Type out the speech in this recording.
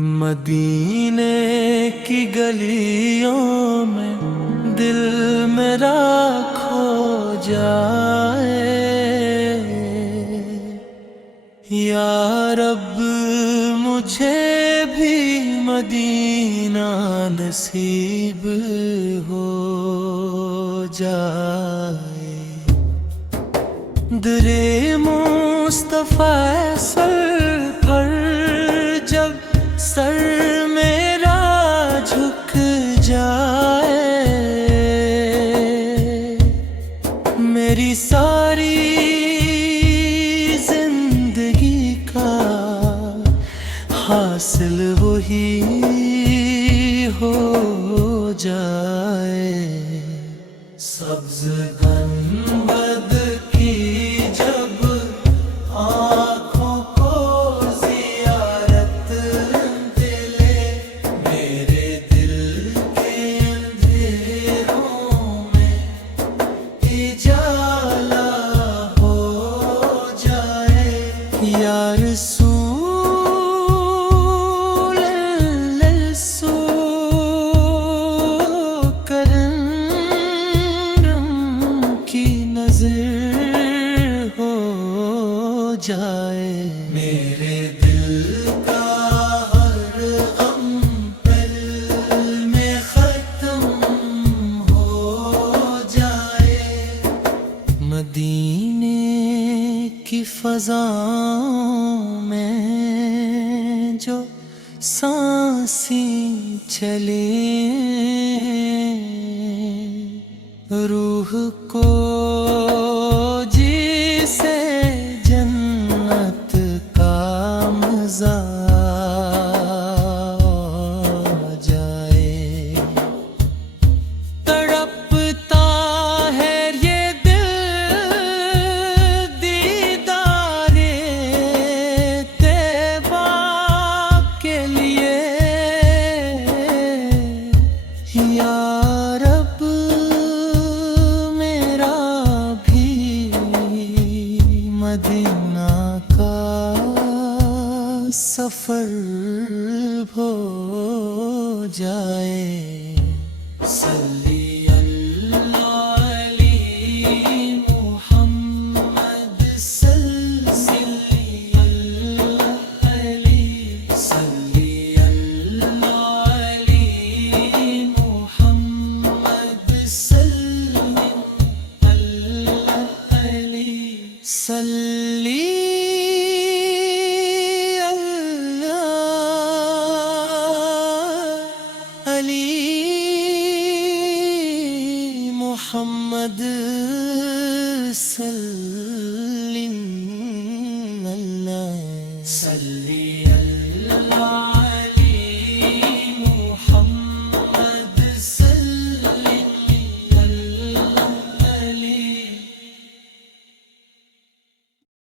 مدینے کی گلیوں میں دل میرا کھو جائے، یا رب مجھے بھی مدینہ نصیب ہو جائے۔ درِ مصطفیٰ سر پر جب سر میرا جھک جائے، میری ساری زندگی کا حاصل وہی ہو جائے۔ سبز گنبد کی جب آنکھوں کو زیارت دلے، میرے دل کے اندھیروں میں اجالا ہو جائے۔ یا رسول اللہ سو کرم کی نظر ہو جائے، میرے دل کا ہر غم پل میں ختم ہو جائے۔ مدینے کی فضاؤں میں جو سانسیں چلیں، روح کو جسے جنت کا مزہ آ جائے۔ تڑپتا ہے یہ دل دیدار طیبہ کے لیے، یا رب مدینہ کا سفر ہو جائے۔ صلی اللہ علی محمد، صلی اللہ علی، صلی اللہ علی محمد، صلی اللہ علی، صلی اللہ علی محمد، صلی اللہ، صلی